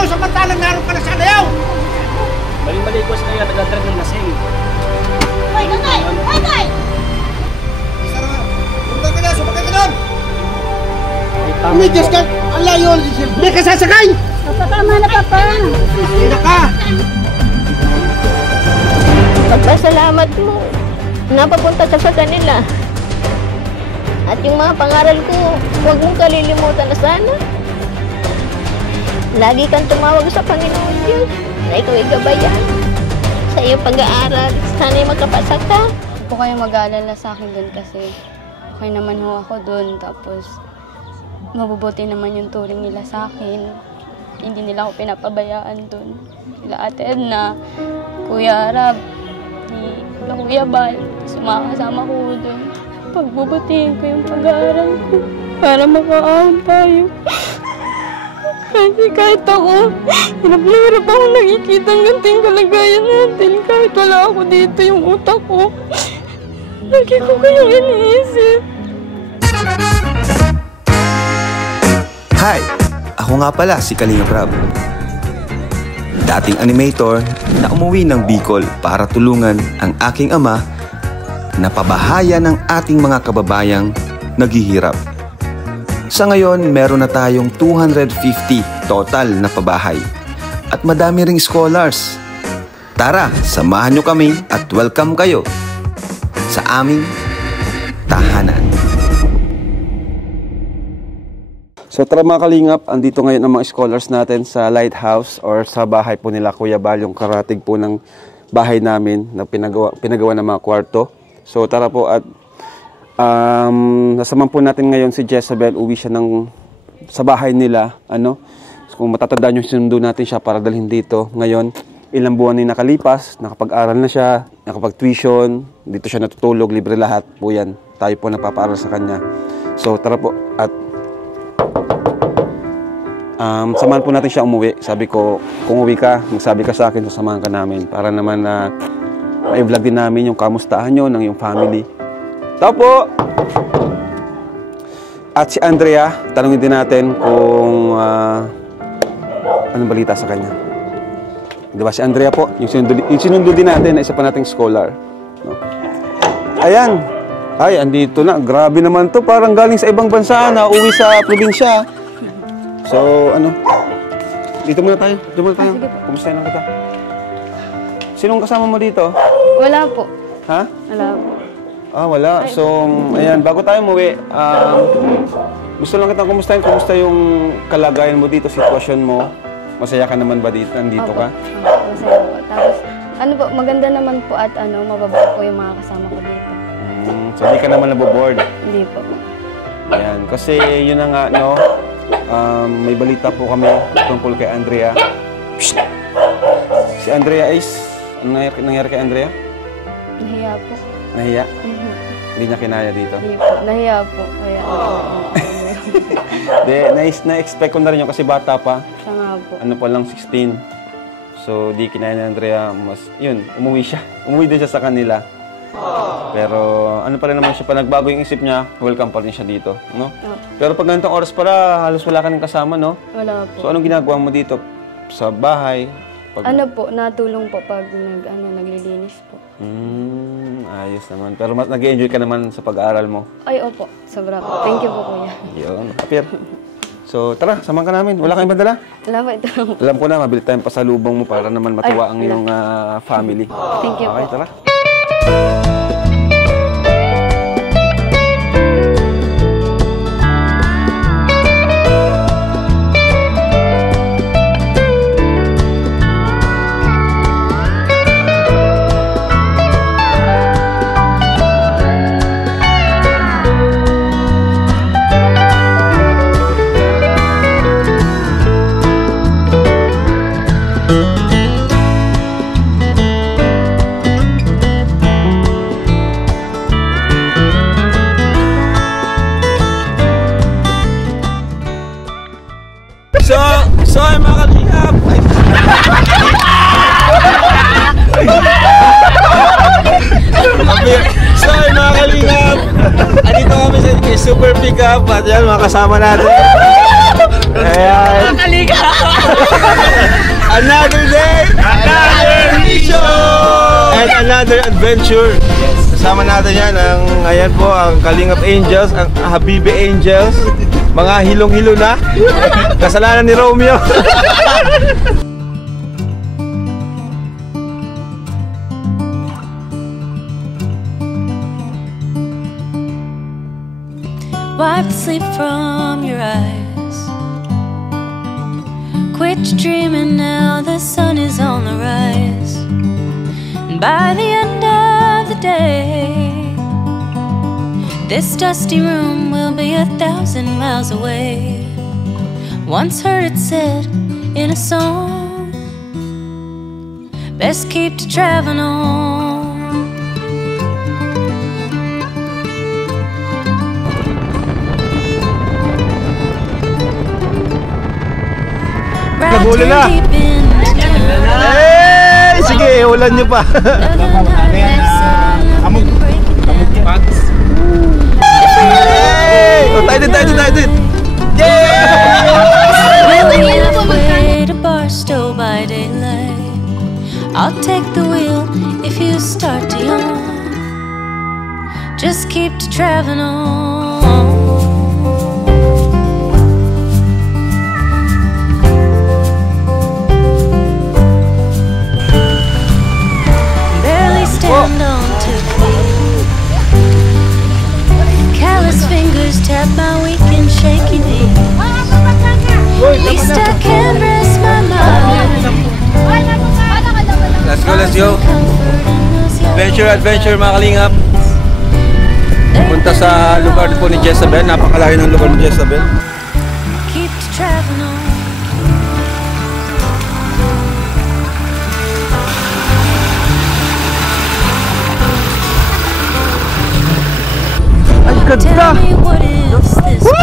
mo samantalang meron ka na sa alayaw? Maling-malikos na yan, nag-drag ng lasing. Hoy, Tatay! Hoy, Tay! Punta ka na, sumakay ka doon! Tama Umidyas ka! Ang layo! Hindi ka sasakay! Papatama na, Papa! Hindi na ka! Pagpasalamat mo, napapunta ka sa kanila. At yung mga pangaral ko, huwag mong kalilimutan na sana. Lagi kang tumawag sa Panginoon Diyos na ikaw ay gabayan sa iyong pag-aaral. Sana'y magkapasa ka. Huwag po kayo mag-aalala sa akin doon kasi okay naman ho ako doon. Tapos mabubuti naman yung turing nila sa akin. Hindi nila ako pinapabayaan doon. Sila Ate Edna, Kuya Arab, ni Kuya Bal, sumakasama ko doon. Pagbubutihin ko yung pag-aaral ko para makaahon tayo. Kasi kahit ako, hirap na hirap ako nakikita ng ganting kalagayan natin. Kahit wala ako dito yung utak ko. Lagi ko kayong iniisip. Hi! Ako nga pala si Kalinga Prab. Dating animator na umuwi ng Bicol para tulungan ang aking ama na pabahayan ng ating mga kababayang naghihirap. Sa ngayon, meron na tayong 250 total na pabahay at madami ring scholars. Tara, samahan nyo kami at welcome kayo sa aming tahanan. So tara mga kalingap, andito ngayon ang mga scholars natin sa lighthouse or sa bahay po nila Kuya Bal, yung karatig po ng bahay namin na pinagawa ng mga kwarto. So tara po at nasamahan po natin ngayon si Jezabel. Uwi siya sa bahay nila. So, kung matatandaan nyo, sinundo natin siya para dalhin dito. Ngayon, ilang buwan na nakalipas, nakapag-aral na siya, nakapag-tuition, dito siya natutulog, libre lahat po yan. Tayo po napapaaral sa kanya. So tara po at samahan po natin siya umuwi. Sabi ko, kung uwi ka, magsabi ka sa akin, sasamahan ka namin para naman na ma-vlog din namin yung kamustahan nyo ng yung family. Tao po! At si Andrea, tanungin din natin kung anong balita sa kanya. Diba si Andrea po, yung sinundo din natin na isa pa nating scholar. No? Ayan! Ay, andito na. Grabe naman to. Parang galing sa ibang bansa na uwi sa probinsya. So, dito muna tayo. Dito muna tayo. Kumustahin lang kita. Sinong kasama mo dito? Wala po. Ha? Wala po. Ah, wala. So, ayan, bago tayo umuwi, gusto lang kitang kumustahin. Kumusta yung kalagayan mo dito, sitwasyon mo? Masaya ka naman ba dito? Nandito ka? Masaya po. Tapos, maganda naman po at mababa po yung mga kasama ko dito. So, hindi ka naman naboboard? Hindi po. Ayan, kasi yun na nga, no? May balita po kami tungkol kay Andrea. Psst! Si Andrea is, ano nangyari kay Andrea? Nahiya po. Nahiya? Hindi niya kinaya dito? Hindi po. Nahiya po. Kaya na-expect ko na rin yun kasi bata pa. siya nga po. Ano pa lang, 16. So, di kinaya ni Andrea. Yun, umuwi siya. Umuwi din siya sa kanila. Pero, ano pa rin naman siya, pa nagbago yung isip niya, welcome pa rin siya dito. No? Pero pag ganitong oras para, halos wala ka ng kasama, no? Wala po. So, anong ginagawa mo dito? Sa bahay? Natulong po pag naglilinis po. Ayos naman. Pero nag-enjoy ka naman sa pag-aaral mo? Ay, opo. Sobra po. Thank you po, Kuya. Yun, kapir. So, tara, samahan ka namin. Wala kayong bandala? Wala po ito. Alam ko na, mabili tayong pasalubong mo para naman matuwa ang iyong family. Thank you Okay, po. tara. So ay mga kalingap. So ay mga kalingap. Andito kami sa Super Pickup at yan mga kasama natin. Ayan. Another day, another mission, and another adventure. Kasama natin yan ang, ayan po, ang Kalingap Angels, ang Habibi Angels. Mga hilong-hilo na. Kasalanan ni Romeo. Wipe the sleep from your eyes. Quit dreaming now, the sun is on the rise. And by the end of the day, this dusty room will be 1,000 miles away. Once heard it said in a song, best keep to traveling on. Nabuli na. Hey! Sige, ulan nyo pa. Hey! Oh, tayo din. I'll take the wheel if you start to yawn. Just keep to traveling on. Stand on 2 feet. Callous fingers tap my weak and shaky knees. At least I can rest my mind. Let's go. Adventure mga Kalingap. Punta sa lugar po ni Jezabel. Napakalayo ng lugar ni Jezabel. Keep to traveling on. Tell me what is this? Woo!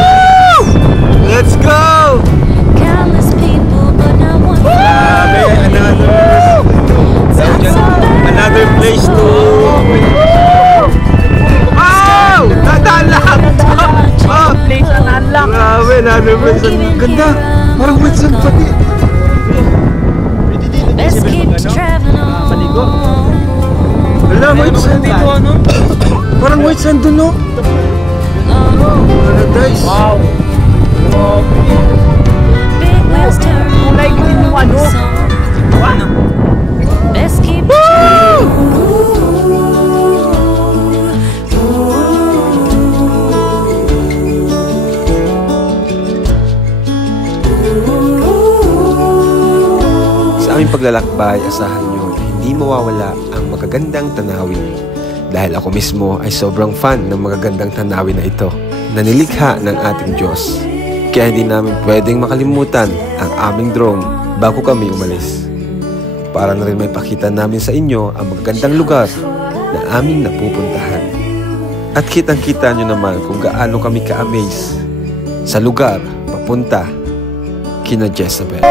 Let's go! Countless people, but not one. Another place to... Wow! Nadaan lahat! Oh! Place na unlock! Grabe, another place. Ang ganda! Parang Wilson pati. Best keep traveling on. Wala, white sand dito, ano? Parang white sand dun, no? Paradise. Wow. Big wheels turning on the song. Best keep Sa aming paglalakbay, asahan nyo na hindi mawawala ang magagandang tanawin. Dahil ako mismo ay sobrang fan ng magagandang tanawin na ito na nilikha ng ating Diyos. Kaya hindi namin pwedeng makalimutan ang aming drone bago kami umalis. Para na rin may pakita namin sa inyo ang magagandang lugar na aming napupuntahan. At kitang-kita nyo naman kung gaano kami ka-amaze sa lugar papunta kina Jezabel.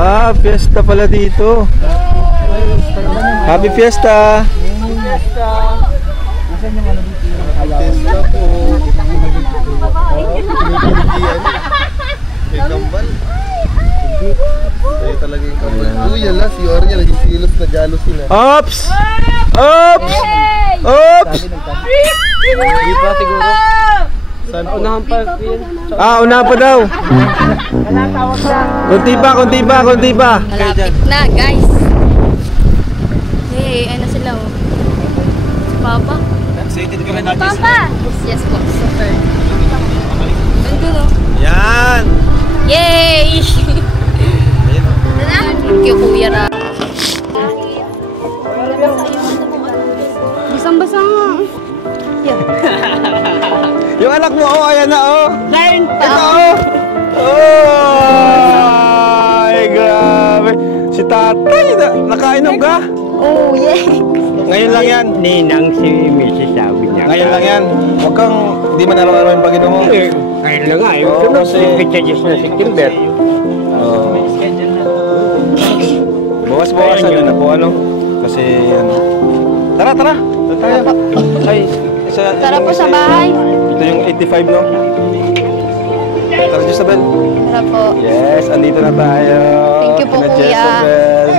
Ah, fiesta pala dito. Happy Fiesta! Fiesta po. May kambal. Ay talaga yung kambal. Uy, ala, si Ornya nagsisilot na jealousy na. Ops! Ops! Ops! Hindi pa siguro. Unahan pa yun. Unahan pa daw. Konti pa. Malapit na, guys. Hey, ano sila, oh. Si Papa. Excited ka na natin. Papa! Yes po. Super. Nandun, oh. Yan! Yay! Thank you, Kuya Ra. mo, oh, ayan na, oh. Line pa! Ito, oh. Oh, ay, grabe. Si tatay, nakainom ka? Oh, yeah. Ngayon lang yan. Ninang si Mrs. sabi niya. Ngayon lang yan. Huwag kang, di man araw-araw yung pag-inom mo. Ngayon lang nga. Oo, Sunod kasi- si Pitchagis na si Kimbet. Oh. Bawas-bawasan yun na po, ano? Kasi, ano. Tara, tara. Tara tayo. Ay, isa, Tara yung po sa isa- bahay. Ito yung 85, no? Tara, Jezabel. Tara po. Yes, andito na tayo. Thank you po, Kina Kuya. Jezabel.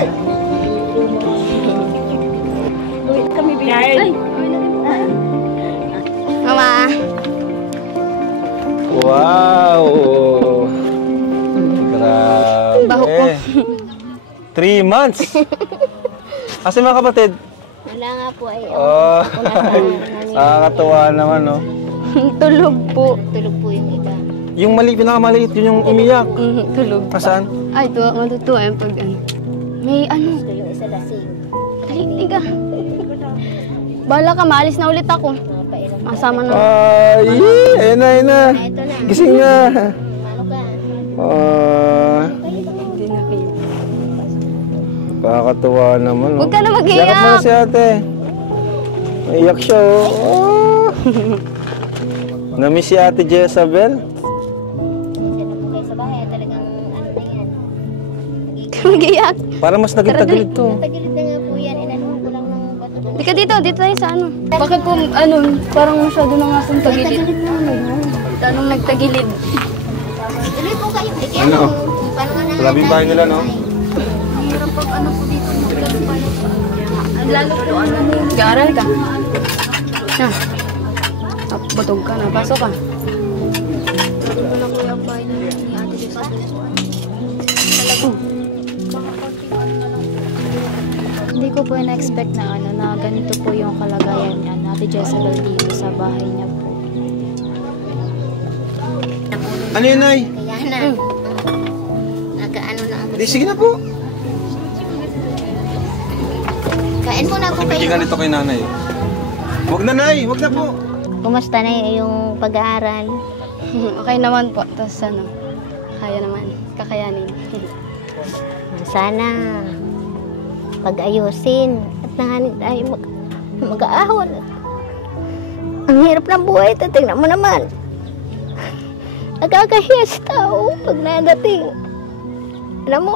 Mama. Wow! Grabe. Baho ko. 3 months. Kasi mga kapatid, Wala nga po ay. oh, nakakatuwa naman, no? Tulog po. Tulog po yung iba. Yung pinakamaliit, yun yung umiyak. Tulog. Kasaan? Ay, matutuwa yung pag ano. May ano. Yung isa lasing. Dali, liga. Bahala ka, maalis na ulit ako. Masama na. Ay, ayun na, ayun na. Ito na. Gising na. Ano ka? Hindi na feel. Nakakatuwa naman, no? Huwag ka na mag-iyak. Yakap mo na si ate. Naiyak siya, oh. Oh. Namiss si ate Jezabel. Minsan na po kayo sa bahay. Talagang ano na yan. Mag-iyak. Para mas naging tagilid to. Tagilid na nga po yan. Inanuhan ko lang ng bato. Di ka dito tayo sa ano. Bakit po, ano, parang masyado na nga akong tagilid. Anong nagtagilid? Tuloy po kayo. Ano? Paano nga na? Grabe yung bahay nila, no? Lalo po, ano, nag-aaral ka. Butog ka na, pasok ka. Hindi ko po na-expect na na ganito po yung kalagayan niya, Ate Jezabel dito sa bahay niya po. Ano yun, Nay? Kaya na. Nagkaano na ako. Di, sige na po. Kain muna po kayo. Bigyan ito kay nanay. Huwag na, Nay. Huwag na po. Kumusta na yung pag-aaral? Okay naman po. Tapos ano, kaya naman. Kakayanin. Sana pag-ayusin at nanganin tayo mag-aahon. Ang hirap ng buhay. Tingnan mo naman. Nagkakahiya sa tao pag nadating. Alam mo,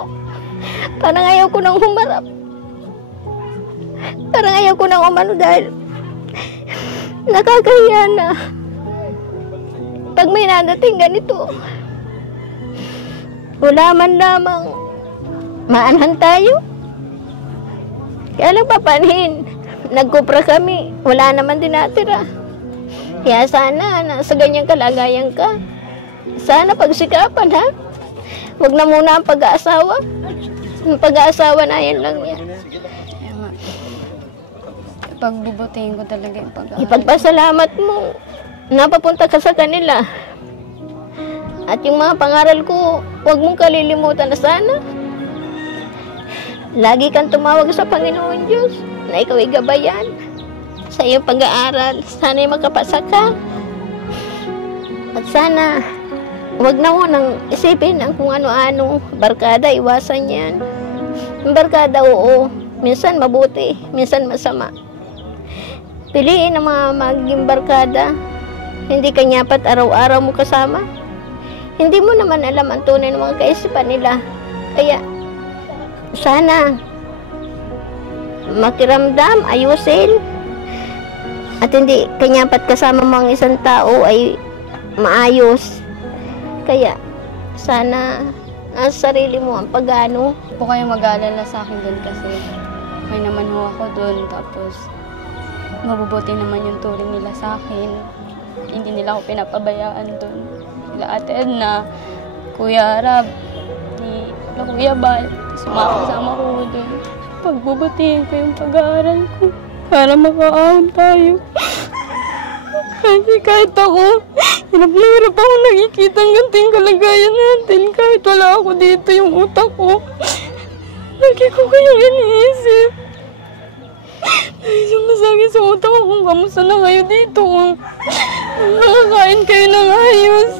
parang ayaw ko nang humarap. Parang ayaw ko nang umano dahil nakakahiya na. Pag may nadating ganito, wala man lamang maanhan tayo. Kaya lang papanhin, nagkupra kami, wala naman din natira. Kaya sana na sa ganyang kalagayan ka, sana pagsikapan ha. Huwag na muna ang pag-aasawa. Ang pag-aasawa na yan lang yan. Pagbubutihin ko talaga yung pag-aaral. Ipagpasalamat mo, napapunta ka sa kanila. At yung mga pangaral ko, huwag mong kalilimutan na sana. Lagi kang tumawag sa Panginoon Diyos na ikaw ay gabayan sa iyong pag-aaral. Sana'y makapasa ka. At sana, huwag na mo nang isipin ang kung ano-ano. Barkada, iwasan yan. Yung barkada, oo. Minsan mabuti, minsan masama. Piliin ang mga magiging barkada. Hindi ka nyapat araw-araw mo kasama. Hindi mo naman alam ang tunay ng mga kaisipan nila. Kaya, sana, makiramdam, ayusin. At hindi kanyapat kasama mo ang isang tao ay maayos. Kaya, sana, nasa sarili mo ang pag-ano. Po kayo mag-aalala sa akin doon kasi may naman ho ako doon. Tapos, mabubuti naman yung turing nila sa akin. Hindi nila ako pinapabayaan doon. Sila Ate Edna, Kuya Rab, ni Kuya Bal. Sumakasama ko doon. Pagbubutihin ko yung pag-aaral ko para makaahon tayo. Kasi kahit ako, hirap na hirap ako nakikita ang ganting kalagayan natin. Kahit wala ako dito yung utak ko. Lagi ko kayong iniisip. Ay, sumasagi sa utak ko kung kamusta na kayo dito. Nakakain kayo ng ayos.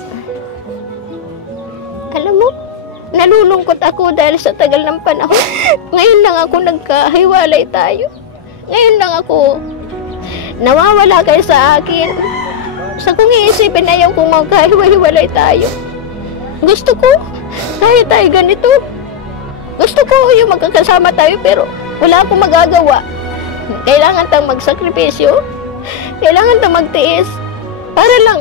Alam mo, nalulungkot ako dahil sa tagal ng panahon. Ngayon lang ako nagkahiwalay tayo. Ngayon lang ako nawawala kayo sa akin. Sa kung iisipin na yung kung magkahiwalay tayo. Gusto ko, kahit tayo ganito. Gusto ko yung magkakasama tayo pero wala akong magagawa. Kailangan tayong magsakripisyo. Kailangan tayong magtiis. Para lang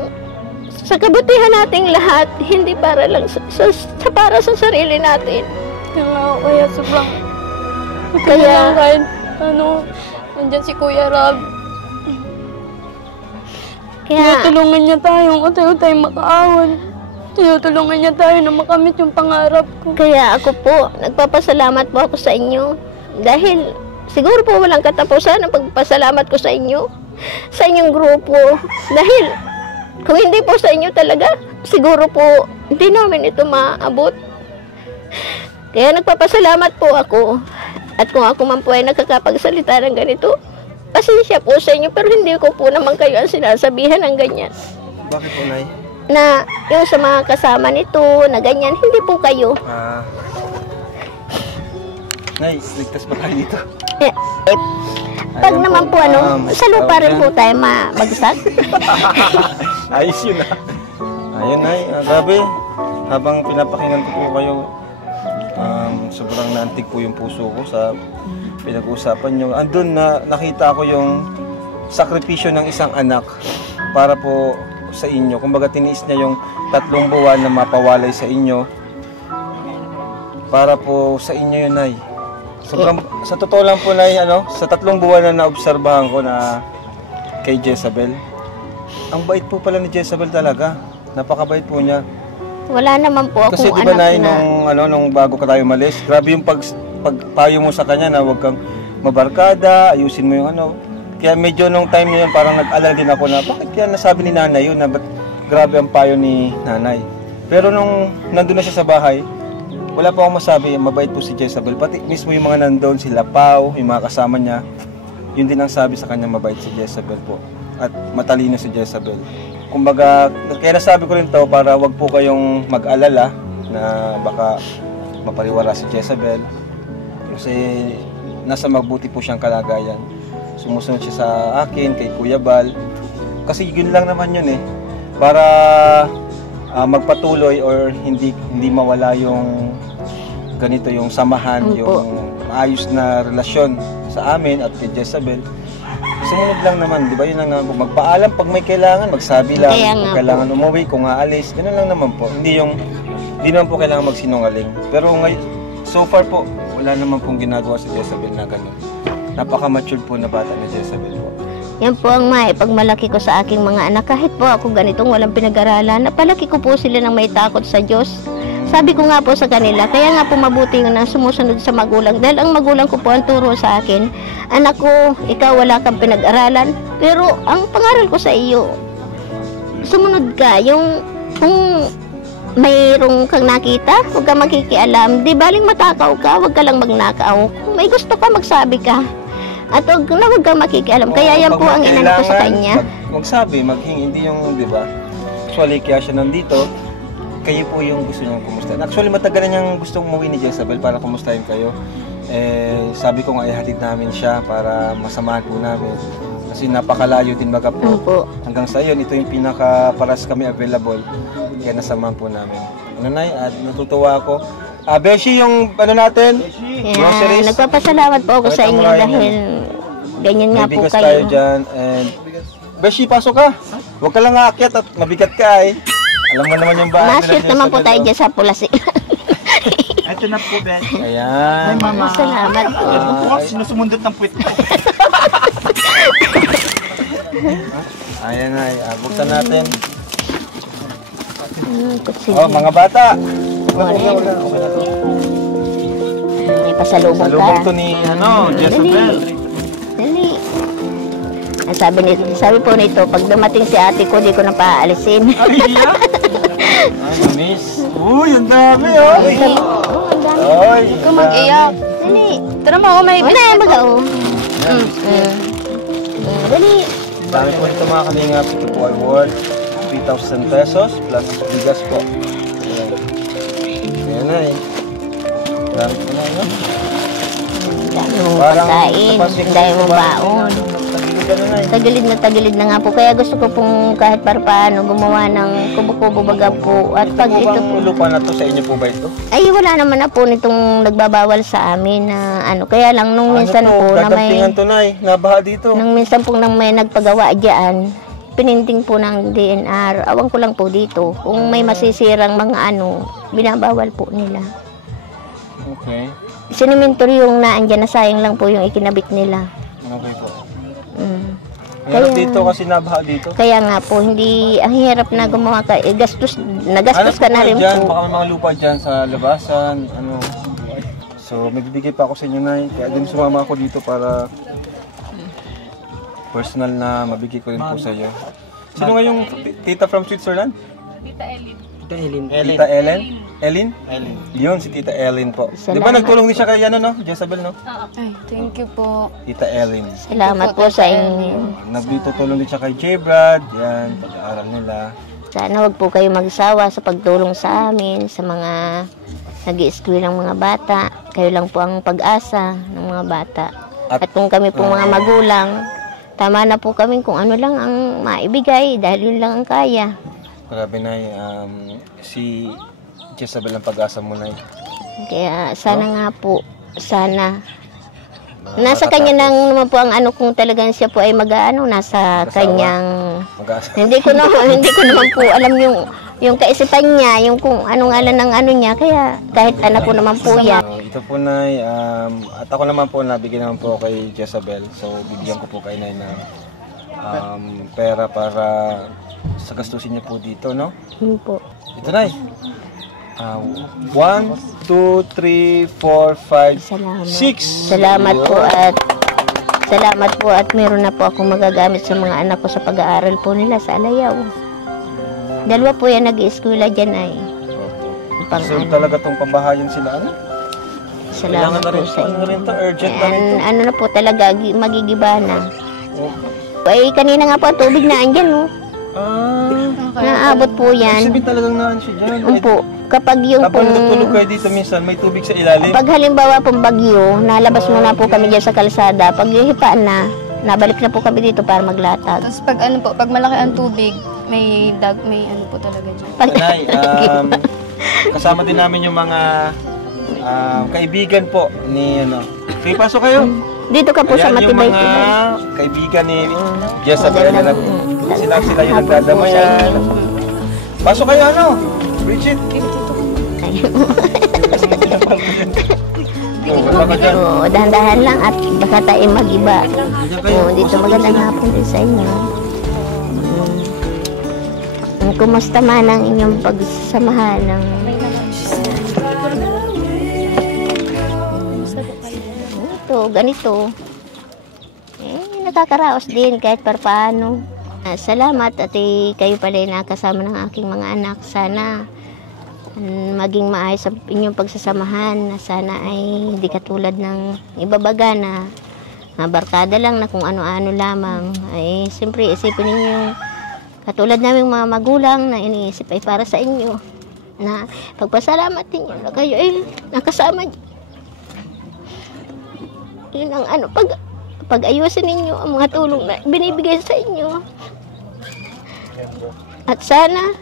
sa kabutihan nating lahat. Hindi para lang para sa sarili natin. Kaya sobrang... Kaya... kahit nandyan si Kuya Rab. Kaya... Tinutulungan niya tayong makaawan. Tinutulungan niya tayo na makamit yung pangarap ko. Kaya ako po, nagpapasalamat po ako sa inyo. Dahil siguro po walang katapusan ang pagpasalamat ko sa inyo. Sa inyong grupo. Dahil kung hindi po sa inyo talaga, siguro po hindi namin ito maabot. Kaya nagpapasalamat po ako. At kung ako man po ay nakakapagsalita ng ganito, pasensya po sa inyo, pero hindi ko po naman kayo ang sinasabihan ng ganyan. Bakit po, Nay? Na yung sa mga kasama nito, na ganyan, hindi po kayo. Nay, ligtas pa tayo dito. Pag naman po sa lupa rin po tayo mabagsak. Ayos yun Ayun, Nay. Grabe. Habang pinapakinggan ko po kayo, sobrang naantig po yung puso ko sa pinag-uusapan nyo. Andun na nakita ko yung sakripisyo ng isang anak para po sa inyo. Kumbaga tiniis niya yung 3 buwan na mapawalay sa inyo para po sa inyo yun, Nay. Sobrang, sa totoo lang po, Nay, sa 3 buwan na naobserbahan ko na kay Jezabel, ang bait po pala ni Jezabel talaga. Napakabait po niya. Wala naman po akong kasi anak diba, Nay, na... nung bago ka tayo malis, grabe yung pagpayo mo sa kanya na huwag kang mabarkada, ayusin mo yung Kaya medyo nung time na yun, parang nag-alala din ako na bakit kaya nasabi ni nanay yun na ba't grabe ang payo ni nanay. Pero nung nandun na siya sa bahay, wala pa akong masabi, mabait po si Jezabel. Pati mismo yung mga nandun, sila Pao, yung mga kasama niya, yun din ang sabi sa kanya, mabait si Jezabel po. At matalino si Jezabel. Kumbaga, kaya nasabi ko rin to para wag po kayong mag-alala na baka mapariwara si Jezabel. Kasi nasa mabuti po siyang kalagayan. Sumusunod siya sa akin, kay Kuya Bal. Kasi yun lang naman yun para magpatuloy or hindi mawala yung ganito, yung samahan, yung ayos na relasyon sa amin at kay Jezabel. Sumunod lang naman, di ba? Yun lang magpaalam pag may kailangan, magsabi lang. Kung kailangan umuwi, kung aalis, ganun lang naman po. Hindi naman po kailangan magsinungaling. Pero ngayon, so far po, wala naman pong ginagawa si Jezabel na ganun. Napaka-matured po na bata ni Jezabel po. Yan po ang maipagmalaki ko sa aking mga anak. Kahit po ako ganitong walang pinag-aralan, napalaki ko po sila ng may takot sa Diyos. Sabi ko nga po sa kanila, kaya nga po mabuti nga na sumusunod sa magulang. Dahil ang magulang ko po ang turo sa akin, anak ko, ikaw wala kang pinag-aralan, pero ang pangaral ko sa iyo, sumunod ka. Yung kung mayroong kang nakita, huwag kang makikialam. Di baling matakaw ka, huwag ka lang magnakaw. Kung may gusto ka, magsabi ka. At huwag kang makikialam. Kaya yan po ang inano ko sa kanya. Magsabi, maghingi, hindi yung, di ba? Actually, kaya siya nandito, kayo po yung gusto niyang kumustahin. Actually, matagal na niyang gustong umuwi ni Jezabel para kumustahin kayo. Sabi ko nga, ihatid namin siya para masamahan po namin. Kasi napakalayo din baga po. Hanggang sa yun, ito yung pinaka-paras kami available. Kaya nasamahan po namin. Nay, at natutuwa ako. Beshi, yung natin? Yeah, nagpapasalamat po ako sa inyo dahil ganyan nga po kayo. Tayo dyan. And, Beshi, pasok ka. Huwag ka lang aakyat at mabigat ka Alam mo naman yung bahay. Nashoot naman po tayo dyan sa Pulasi. Ito na po, Ben. Ayan. Salamat po. Sinusumundot ng puwit ko. Ayan, ay. Buksan natin. Oh, mga bata. May pasalubong ka. Salubong to ni, Jezabel. Dali. Sabi po nito, pag dumating si ate ko, di ko na paalisin. Miss. Uy, ang dami, Ay, Huwag ka mag-iyak. Dali. Tara mo, may Wala yan baga, Dali. Dami po ito mga kalingap. Ito po ay worth 3,000 pesos plus bigas po. Ayan na eh. Dami po na yun. Dami mong pagkain, dami mong baon. Tagilid na nga po. Kaya gusto ko pong kahit paano gumawa ng kubo-kubo baga po. At pag ito po, lupa na to sa inyo po ba ito? ay wala naman na po nitong nagbabawal sa amin na ano. Kaya lang nung minsan po na may, gagampingan to na nabaha dito. nung minsan po nang may nagpagawa diyan, pininting po ng DNR. Awang ko lang po dito. Kung may masisirang mga ano, binabawal po nila. Okay. Sinimentor yung naandyan na sayang lang po yung ikinabit nila. Okay po. Kaya dito kasi nabaha dito. Kaya nga po, hindi, ang hirap na gumawa ka, nagastos ka na rin dyan? po. Baka may mga lupa dyan sa labasan, ano. So, magbibigay pa ako sa inyo, Nay. Kaya din sumama ako dito para personal na mabigay ko rin po sa iyo. Sino nga yung tita from Switzerland? Tita Ellen. Tita Ellen? Ellen? Yun, si Tita Ellen po. Di ba nagtulong din siya kay ano, no? Jezabel, no? Ay, thank you po. Tita Ellen. Salamat po sa inyo. Nagtutulong din siya kay J. Brad. Yan, pag-aaral nila. Sana wag po kayo magsawa sa pagtulong sa amin, sa mga nag-i-school ng mga bata. Kayo lang po ang pag-asa ng mga bata. At kung kami po mga magulang, tama na po kami kung ano lang ang maibigay dahil yun lang ang kaya. Grabe, Nay. Si Jezabel ang pag-asa mo, Nay. Kaya sana nga po, sana. Nasa kanya lang naman po ang ano kung talagang siya po ay mag-ano, nasa kanyang Mag-asa. hindi ko naman po alam yung kaisipan niya, yung kung anong ngalan ng ano niya, kaya kahit anak ko naman po yan. Ito po, Nay, at ako naman po, nabigyan naman po kay Jezabel. So, bibigyan ko po kay Nay ng pera para sa gastusin niya po dito, no? Yun po. Ito, Nay. 1, 2, 3, 4, 5, Salamat. 6. Salamat po at meron na po akong magagamit sa mga anak ko sa pag-aaral po nila sa Alayaw. Dalawa po yan nag-i-eskwela dyan ay. So, talaga itong pabahayan sila, ano? Salamat po sa Ano inyo. rin to? Urgent na rin to. Ano na po talaga, magigiba na. Ay, kanina nga po ang tubig na andyan, no? Naabot po yan. Sabi talagang naan siya dyan. Opo, kapag yung Kapag nagtulog kayo dito minsan, may tubig sa ilalim. pag halimbawa pong bagyo, nalabas muna po kami dyan sa kalsada. Pag hihipaan na, nabalik na po kami dito para maglatag. Tapos pag ano po, pag malaki ang tubig, may ano po talaga dyan. Nay, kasama din namin yung mga kaibigan po ni ano. Okay, pasok kayo. Dito ka po sa Ayan yung Matibay. mga kaibigan ni Jezabel na sila yung nagdadamayan. Pasok kayo, ano? Bridget. Oo, dahan-dahan lang at baka tayo mag-iba. Oo, dito magandang hapon din sa inyo. Kumusta man ang inyong pagsamahan ng ganito. Nakakaraos din kahit paano. Salamat at kayo pala yung nakasama ng aking mga anak. Sana maging maayos ang inyong pagsasamahan. Sana ay hindi katulad ng ibabaga na barkada lang na kung ano-ano lamang. Ay siyempre isipin ninyo yung katulad naming mga magulang na iniisip ay para sa inyo. Na pagpasalamat ninyo na kayo ay nakasama. Yun ang ano, pag-ayusin ninyo ang mga tulong na binibigay sa inyo. At sana,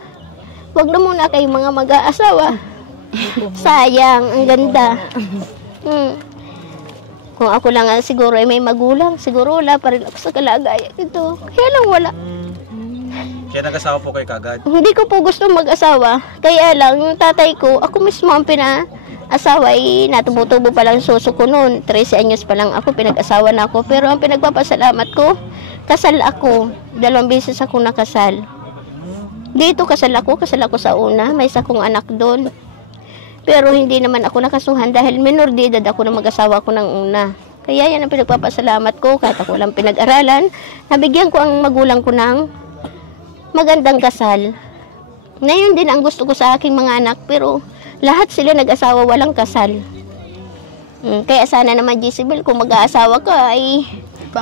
wag na muna kayong mga mag-aasawa. Sayang, ang ganda. Kung ako lang siguro ay may magulang, siguro wala pa rin ako sa kalagayan ito. Kaya lang wala. Kaya nag-asawa po kayo kagad? Hindi ko po gusto mag-asawa. Kaya lang, yung tatay ko, ako mismo ang asawa ay natubo-tubo pa lang suso ko noon. 13 anyos pa lang ako, pinag-asawa na ako. Pero ang pinagpapasalamat ko, kasal ako. 2 beses ako nakasal. Dito kasal ako sa una. May isa kong anak doon. Pero hindi naman ako nakasuhan dahil minor de edad ako na mag-asawa ko ng una. Kaya yan ang pinagpapasalamat ko. Kahit ako lang pinag-aralan, nabigyan ko ang magulang ko ng magandang kasal. Ngayon din ang gusto ko sa aking mga anak, pero lahat sila nag-asawa, walang kasal. Kaya sana naman, Jezabel, kung mag-aasawa ka, ay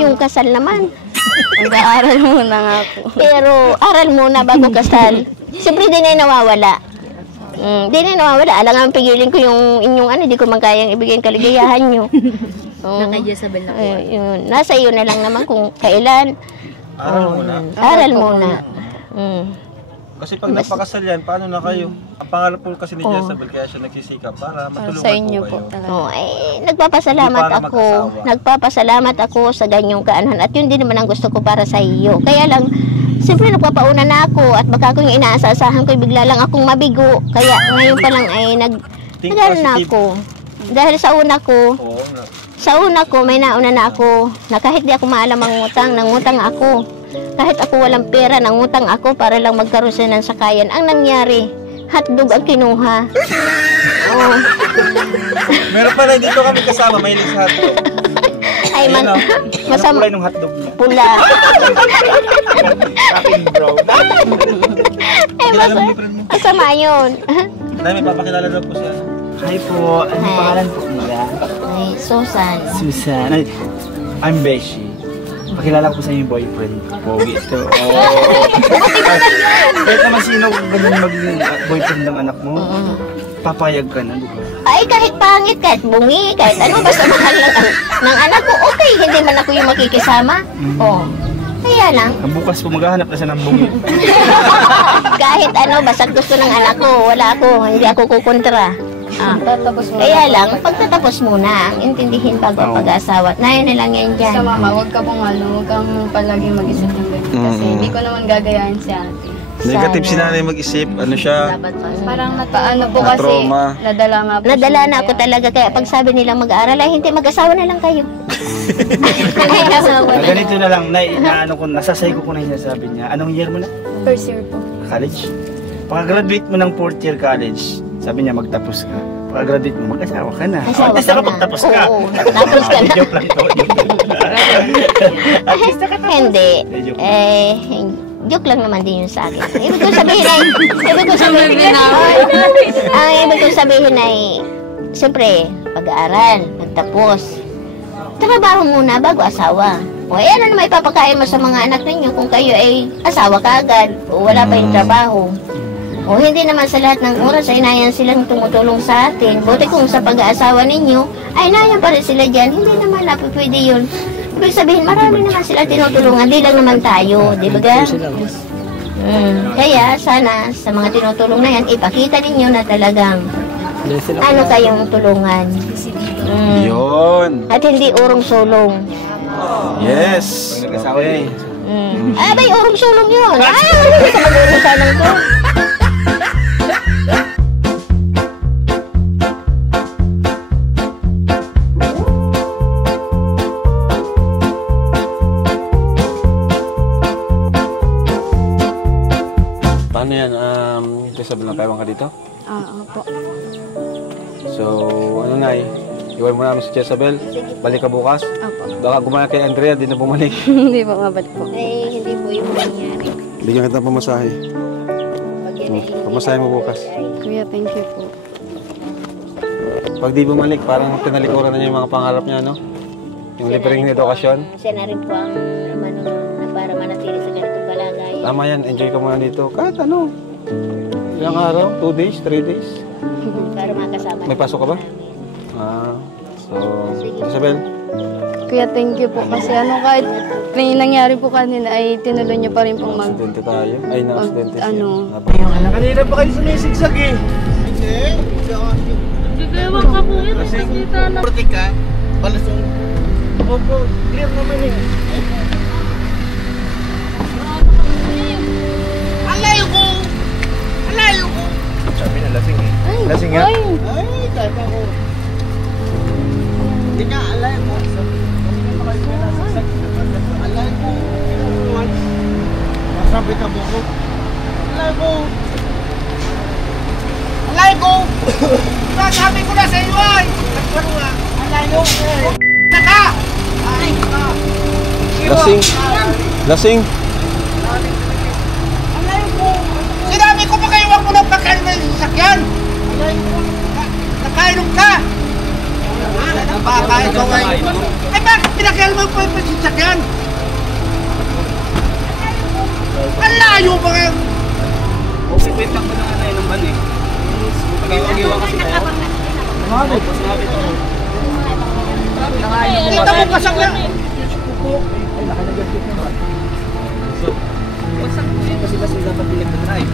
yung kasal naman. Mag-aaral muna nga po. Pero aral muna bago kasal. Siyempre di na nawawala. Di na nawawala. Alam nga pigilin ko yung inyong ano, di ko man kayang ibigay ang kaligayahan nyo. Kay Jezabel na po. Yun. Nasa iyo na lang naman kung kailan. Aral muna. Kasi pag napakasal yan, paano na kayo? Ang pangarap po kasi ni Jezabel, kaya siya nagsisikap para matulungan Sa inyo po po kayo. talaga. Nagpapasalamat Hindi para ako. mag-asawa. Nagpapasalamat ako sa ganyong kaanahan. At yun din naman ang gusto ko para sa iyo. Kaya lang, siyempre nagpapauna na ako. At baka kung inaasahan ko, bigla lang akong mabigo. Kaya ngayon pa lang ay Think nag-ano na positive. ako. Dahil sa una ko, Oo nga. sa una ko, may nauna na ako. Na kahit di ako maalam ang utang, nangutang ako. Kahit ako walang pera, nangutang ako para lang magkaroon siya ng sakayan. Ang nangyari, hotdog ang kinuha. Oh. Meron pala, dito kami kasama, may sa hotdog. Ay, Ayun, oh. masama. Kulay ng hotdog niya. Pula. Aking brown. Kilala mo yung friend mo? Masama yun. Dahil may papakilala daw po siya. Hi po. Ano Hi. pangalan po nila? Ay, Susan. Susan. Ay, I'm Beshi. Pakilala ko sa inyo yung boyfriend. Pogi ito. Kahit naman sino ganun maging boyfriend ng anak mo, papayag ka na, di ba? Ay, kahit pangit, kahit bungi, kahit ano, basta mahal ng anak ko, okay, hindi man ako yung makikisama. Oh. Kaya lang, Ang bukas po maghahanap na siya ng bungi. kahit ano, basta gusto ng anak ko, wala ako, hindi ako kukontra. Tatapos mo. Kaya lang, pagtatapos muna, intindihin bago ang pag-asawa. Nayon na lang yan dyan. Sa mama, huwag ka pong huwag kang palaging mag-isip ng ganyan. Kasi hindi ko naman gagayahin si ate. Negative si nanay mag-isip, ano siya? Parang paano po kasi, Na-trauma. nadala nga po Nadala siya, na ako kaya- talaga, kaya pag sabi nilang mag-aaral, ay hindi, mag-asawa na lang kayo. Mag-asawa na. Ganito na lang, nasasay ko na yung sinasabi niya. Anong year mo na? First year po. College? Pagka-graduate mo ng 4th year college, sabi niya magtapos ka. Pagka-graduate mo, mag-asawa ka na. Asawa At least ka na. nakapagtapos ka. Oo, tapos ka na. Joke lang to. At least nakatapos. Hindi. Joke. Joke lang naman din yun sa akin. Ibig kong sabihin ay, ibig kong sabihin ay, siyempre, pag-aaral, magtapos. Trabaho muna bago asawa. O ano naman ipapakain mo sa mga anak ninyo kung kayo ay asawa ka agad o wala pa yung trabaho. O hindi naman sa lahat ng oras ay nayan silang tumutulong sa atin. Buti kung sa pag-aasawa ninyo, ay nayan pa rin sila dyan. Hindi naman pwede yun. Ibig sabihin, marami naman sila tinutulungan. Di lang naman tayo. Di ba ga? Kaya sana sa mga tinutulong na yan, ipakita ninyo na talagang ano kayong tulungan. Yun. At hindi urong sulong. Yes. Nag-asawa yan. Ay, may urong sulong yun. Ay, hindi ka mag-urong sanang ko. Paano yan? Sabi lang tayo ka dito? Opo. So, ano na iwan mo namin si Jezabel. Balik ka bukas. Opo. Baka gumana kay Andrea, di na bumalik. Hindi po, mabalik po. Ay, hindi po yung nangyari. Bigyan kita ng pamasahe. Pamasahe mo bukas. Kuya, thank you po. Pag di bumalik, parang tinalikuran na niya yung mga pangarap niya, no? Yung libreng edukasyon. Siya na rin po ang umano na para manatili sa ganitong balagay. Tama yan, enjoy ka muna dito. Kahit ano. Ilang araw? 2 days? 3 days? Para makasama. May pasok ka ba? So, Jezabel, Kuya, thank you po. Kasi kahit may nangyari po kanina ay tinuloy niyo pa rin pong aksidente tayo. Ay, na-aksidente siya. ano. Kanina pa kayo sumisigsag eh. Gagawang ka po yun. Nakita na. Portika, balasong. Opo, clear naman eh. Alayo ko! Alayo ko! Sabi na lasing eh. Lasing nga. Ay! Ay, kaya ko. Hindi nga, alay mo. Alay mo. Masabi ka mo ko. Alay mo. Alay ko! Sasabi ko na sa iyo ay! Nagparo nga! Alayo! Naka! Ay! lasing. Lasing. Alayo ko! Sinabi ko pa kayo wag mo nang pakain ng sasakyan! Alayo ko! Nakainom ka! Napakain ko ngayon. Ay bakit pinakain mo pa yung sasakyan? Ang layo ba kayo? Okay, wait lang ko na nga ng ban eh. Pag-iwa kasi kayo. Kita mo pasak na. Kasi dapat pinag-drive.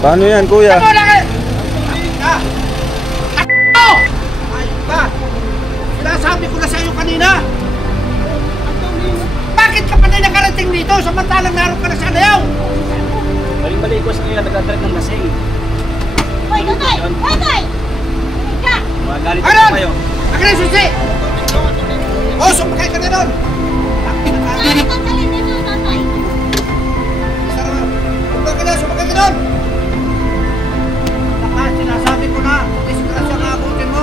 Paano yan, kuya? Ano na kayo? Ayun ka. Sinasabi ko na sa iyo kanina. Bakit ka pa na nakarating dito samantalang naroon ka na sa Alayaw? Balik-balik ko sa ngayon, nag-drive ng lasing. Hoy, Tatay! Tatay! Ka! Magalit Aron! kayo. Akin ang susi! O, sumakay ka na doon! Tatay dito, Tatay! Sumakay ka na, sumakay ka doon! Sinasabi ko na, disgrasya ka abutin mo.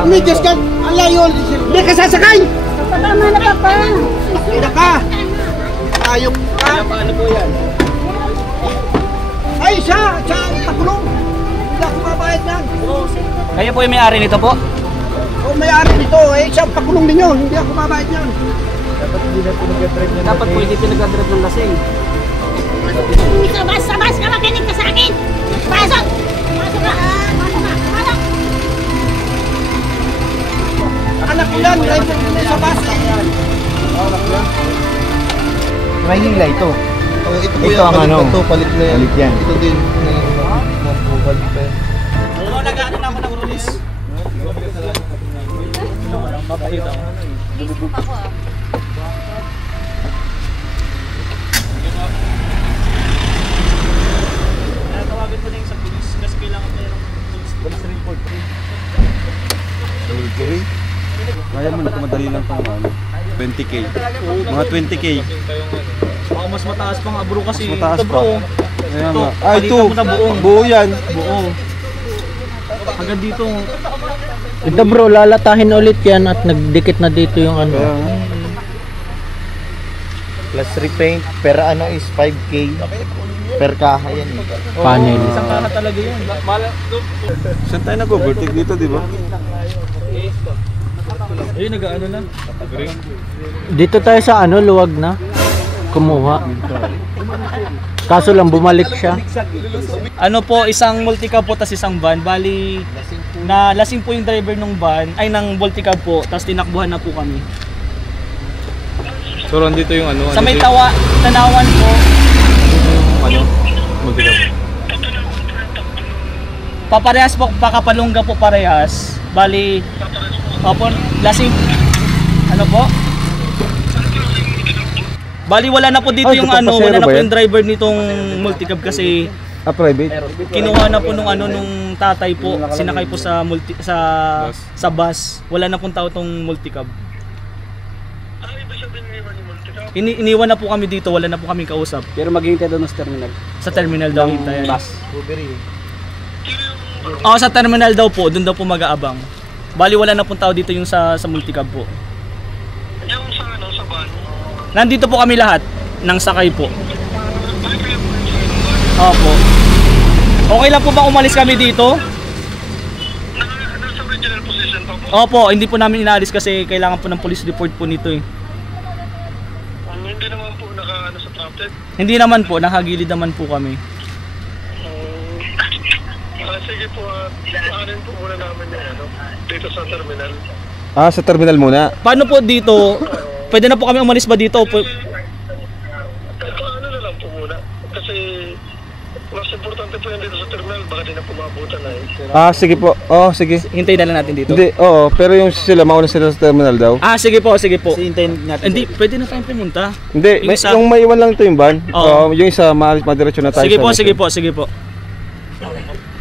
Umigas ka, ang layo, hindi ka sasakay! Tama na ka pa! Ina ka! Ayok ka! Ano po yan? Ay, siya ang takulong! Hindi ako mabayad yan! Kayo po yung may-ari nito po? Kung may-ari nito, siya ang pakulong ninyo, hindi ako mabayad yan! Dapat po hindi pinag-drive ng lasing. Sabas ka, makinig ka sa akin! Pasok! Pasok ka! Pasok ka! Pasok! Anak ko yan, driver ko na sa bus. May hila ito. Oh, ito po Ito yan, ang palit ano? na to, palit na yan. Palit yan. Ito din, palit pa yan. Oo, nag-ano na ako ng release. Papakita ko. Tawagin ko na yung sa police kasi kailangan tayo ng police report. Kaya mo na madali lang pang ano. 20k. Mga 20k. Baka mas mataas pang abro kasi. Mas mataas ito, bro. Kaya Ito, nga. Ah, palitan ito. mo na buong. Buo yan. Buo. Hanggang dito. Ito bro, lalatahin ulit yan at nagdikit na dito yung ano. Kaya nga. Plus repaint, per ano is 5k. Per kaha yan. Panel. Isang kaha talaga yun. Saan tayo nag-overtake dito, di ba? Ayun, nag-ano na. Dito tayo sa ano, luwag na. Kumuha. Kaso lang bumalik siya. Ano po, isang multicab po tas isang van. Bali, na lasing po yung driver ng van, ay ng multicab po, tas tinakbuhan na po kami. So, dito yung ano. Sa may tanawan po, Ano? Multicab. paparehas po, pakapalungga po parehas. Bali, opo, lasing, ano po? Bali, wala na po dito Ay, yung ito, ano, pasero wala na ba po yan? yung driver nitong multicab kasi Ah, private? kinuha na po nung ano nung tatay po, sinakay po sa sa bus. Wala na pong tao tong multicab. Iniwan na po kami dito, wala na po kami kausap. Pero maghihintay doon sa terminal. Sa terminal daw hintayan. Bus. Oo, sa terminal daw po, doon daw po mag-aabang. Bali wala na pong tao dito yung sa multicab po. Yung sa ano, sa van? Nandito po kami lahat ng sakay po. Opo. Okay lang po ba umalis kami dito? Nasa original position pa po? Opo, hindi po namin inaalis kasi kailangan po ng police report po nito eh. Hindi naman po naka-ano sa traffic? Hindi naman po, nakagilid naman po kami. Sige po, aanin po muna namin yung ano, dito sa terminal. Ah, sa terminal muna. Paano po dito? Pwede na po kami umalis ba dito? Ano na lang po muna. Kasi mas importante po yan dito sa terminal, baka di na pumabutan na eh. Ah, sige po. Oh, sige. Hintayin na lang natin dito. Hindi, oo. Pero yung sila, mauna sila sa terminal daw. Ah, sige po, sige po. Hintayin natin. Hindi, pwede na tayong pumunta. Hindi, Yung isa- yung may iwan lang ito yung van. Oo. Yung isa, madiretso na tayo. Sige sa po, mission. sige po, sige po.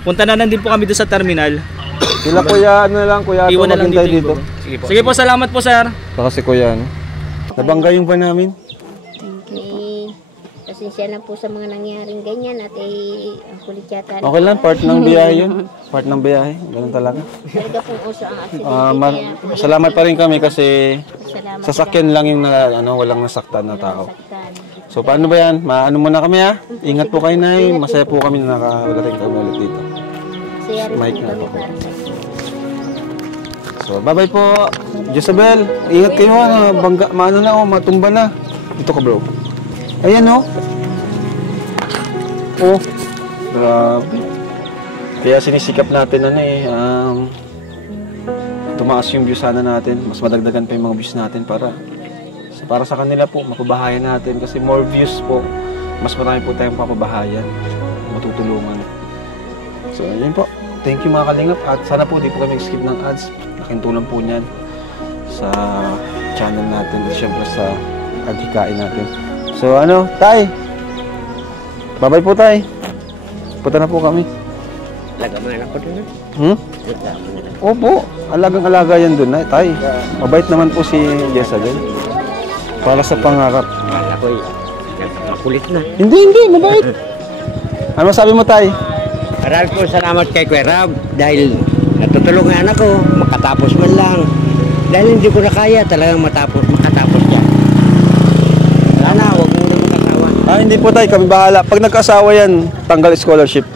Punta na lang din po kami doon sa terminal. Sila kuya, ano na lang, kuya, Iwan na lang maghintay dito. Sige po, salamat po sir. Saka si kuya, ano. Nabangga yung van namin. Pasensya na po sa mga nangyaring ganyan at ang kulit yata. Okay lang, part ng biyahe yun. Part ng biyahe, ganun talaga. Talaga pong uso ang aksidente. Salamat pa rin kami kasi Salamat sasakyan lang yung walang nasaktan na tao. saktan. So paano ba yan? Maano muna kami ha? Ingat po kayo na. Masaya po kami na nakawalating kami ulit dito. Saya rin Mike po na kami po. para sa inyo. So, bye-bye po. Jezabel, ingat kayo ha. Bangga, maano na oh, matumba na. Dito ka bro. Ayan oh. Oh, grabe. Kaya sinisikap natin tumaas yung views sana natin. Mas madagdagan pa yung mga views natin para sa kanila po, mapabahayan natin. Kasi more views po, mas marami po tayong papabahayan, matutulungan. So, yun po. Thank you mga kalingap. At sana po di po kami skip ng ads. Laking tulong po niyan sa channel natin. At syempre sa agikain natin. So, Tay? Bye-bye po, Tay. Punta na po kami. Alaga mo na ako doon. Opo. Alagang-alaga yan doon, Tay. Mabait naman po si Jezabel. Para sa pangarap. Ako'y makulit na. Hindi. Mabait. Ano sabi mo, Tay? Maraming po salamat kay Kuya Rab dahil natutulungan ako, makatapos man lang. Dahil hindi ko na kaya talagang makatapos yan. Sana, huwag mo na magkasawa. Hindi po, Tay. Kami bahala. Pag nagkasawa yan, tanggal scholarship.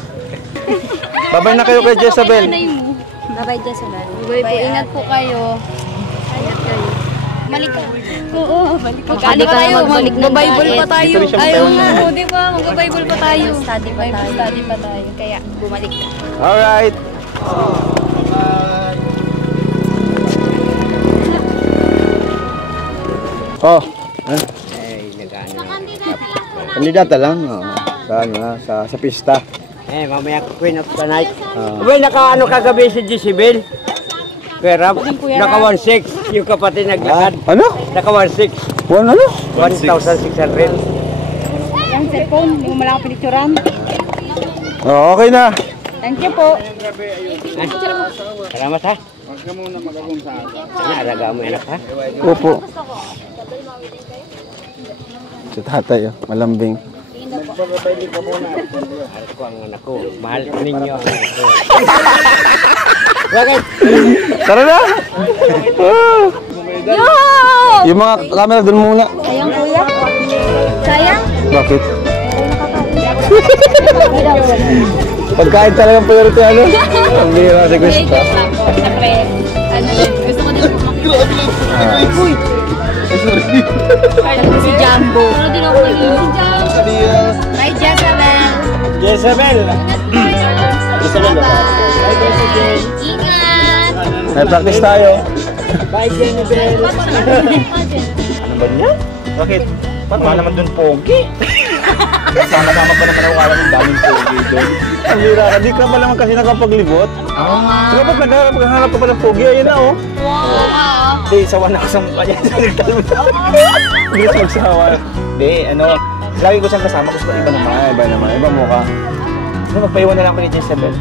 Babay na kayo kay Jezabel. Bye-bye, Jezabel. Bye po, ingat po kayo. Ingat kayo. Balik ka. Oo, balik ka. Mag-adik tayo, Mag-Bible pa tayo. Ayaw nga, di ba? Mag-Bible pa tayo. Study pa tayo. Study pa tayo. Kaya, bumalik ka. Alright. Oh, Nag-ano. kandidata lang. Sa pista. Mamaya ko Queen of the Night. Uy, naka-ano kagabi si Jezabel? Kuya Rab, naka 1.6 yung kapatid naglakad. Ano? Naka 1.6. 1,600. Yung cellphone, hindi mo malang pinicturan. Oh, okay na. Thank you po. Salamat ha. Huwag ka muna mag-agong sa akin. Sana, alaga mo anak ha. Opo. Si tatay, malambing. Magpapabalik ka muna. Mahal ko ang anak ko. Mahal ninyo ang anak ko. Bakit? Tara na! Yung mga camera doon muna. Sayang, kuya. Sayang? Bakit? Pagkain talagang priority Ang bihira si Gusta. Gusto ko din po makita. Uy! Si Jumbo. Ano din ako si Jumbo? Bye, Jezabel. Jezabel! Ingat! May practice tayo. Bye, Jezabel. Ano ba niya? Bakit? Ba't mahal naman doon pogi? Sama-sama ba naman ang alam ng daming pogi doon? Ang lira ka, di ka ba naman kasi nakapaglibot? Dapat naghahanap ka pa ng pogi, ayun na oh. Wow! Di, sawa na ako sa mukha niya. Hindi ko magsawa. Di, lagi ko siyang kasama, gusto ko iba naman. Iba mukha. Magpaiwan na lang ako ni Jezabel.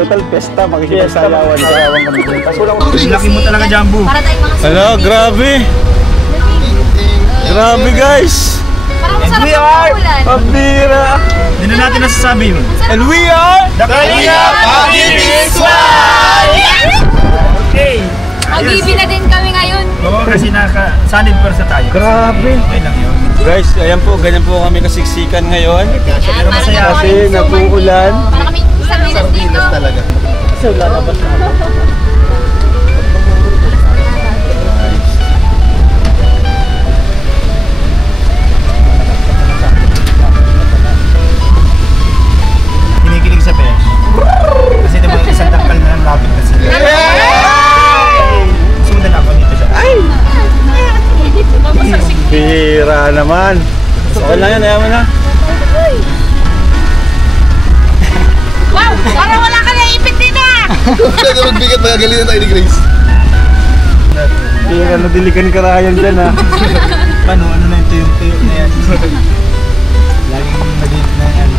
Total pesta, makikipagsayawan kami. Laki mo talaga, Jumbo. Para tayong mga Hello, grabe. Grabe guys. Parang masarap ang pamulan. Pabira. Hindi na natin nasasabi yun. And we are The Kalingap Pag-ibig Squad! Okay. Mag-ibig na din kami ngayon. Oo, kasi naka-solid person tayo. Grabe. Okay lang yun. Guys, ayan po, ganyan po kami kasiksikan ngayon. Pero masaya. Kasi nag-uulan. Para kami sardinas dito. Talaga. Kasi lalabas na ako. Kinikilig sa besh. Kasi diba isang tangkal na ang lapit na sila. Sundan ako dito siya. Ay! Bira naman. Okay lang yan, ayaw mo na. Wow! Parang wala ka na ipit din ah! Kaya magbigat, magagalitan tayo ni Grace. Bira, nadilikan ka rayan dyan ha. Paano? Ano na yung tuyo na yan? Laging nag-iit na yan.